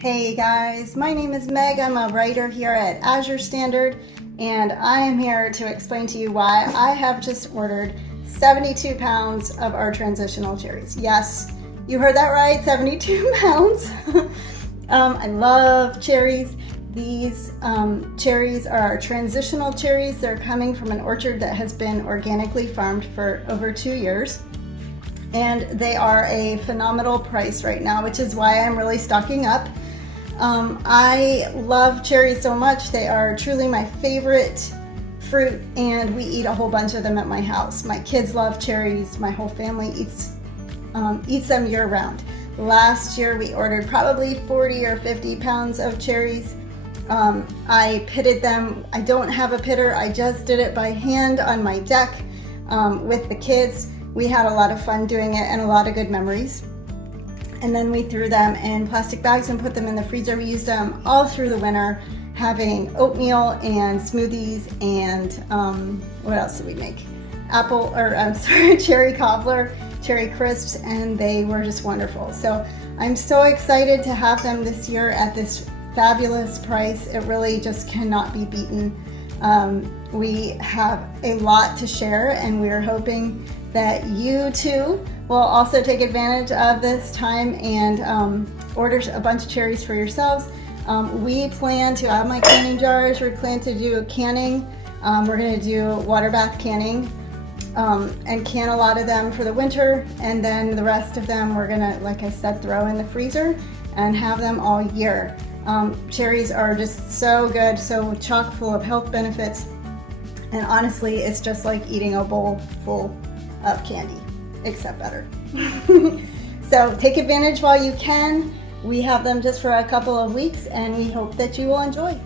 Hey guys, my name is Meg. I'm a writer here at Azure Standard, and I am here to explain to you why I have just ordered 72 pounds of our transitional cherries. Yes, you heard that right, 72 pounds. I love cherries. These cherries are transitional cherries. They're coming from an orchard that has been organically farmed for over 2 years. And they are a phenomenal price right now, which is why I'm really stocking up. I love cherries so much. They are truly my favorite fruit, and we eat a whole bunch of them at my house. My kids love cherries. My whole family eats them year round. Last year we ordered probably 40 or 50 pounds of cherries. I pitted them. I don't have a pitter. I just did it by hand on my deck with the kids. We had a lot of fun doing it and a lot of good memories. And then we threw them in plastic bags and put them in the freezer. We used them all through the winter, having oatmeal and smoothies and what else did we make? Cherry cobbler, cherry crisps, and they were just wonderful. So I'm so excited to have them this year at this fabulous price. It really just cannot be beaten. We have a lot to share, and we're hoping that you too will also take advantage of this time and order a bunch of cherries for yourselves. We plan to have my canning jars. We plan to do canning. We're going to do water bath canning and can a lot of them for the winter, and then the rest of them we're going to, like I said, throw in the freezer and have them all year. Cherries are just so good, so chock full of health benefits, and honestly it's just like eating a bowl full of candy, except better. So take advantage while you can. We have them just for a couple of weeks, and we hope that you will enjoy.